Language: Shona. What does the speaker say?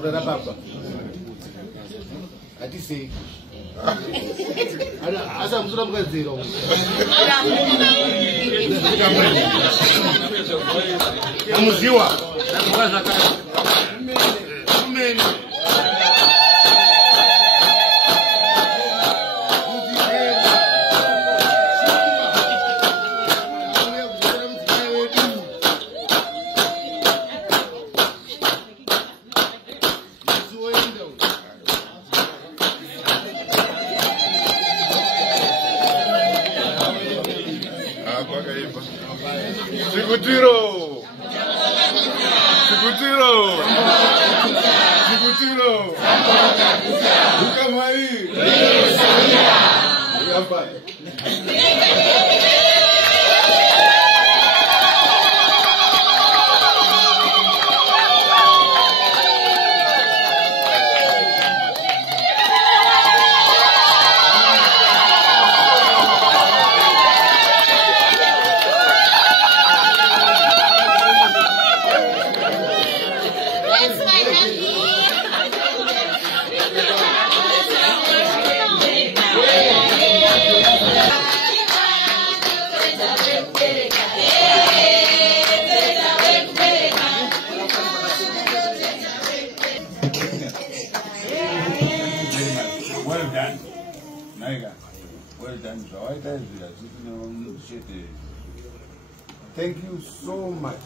Brother Papa. I just say. Asa mzura mkaziro. Yamuziwa. Nakuwaza kazi. Amen. Sikutiro! Sikutiro! Sikutiro! Buka aí! Well done. Naiga. Well done. Thank you so much.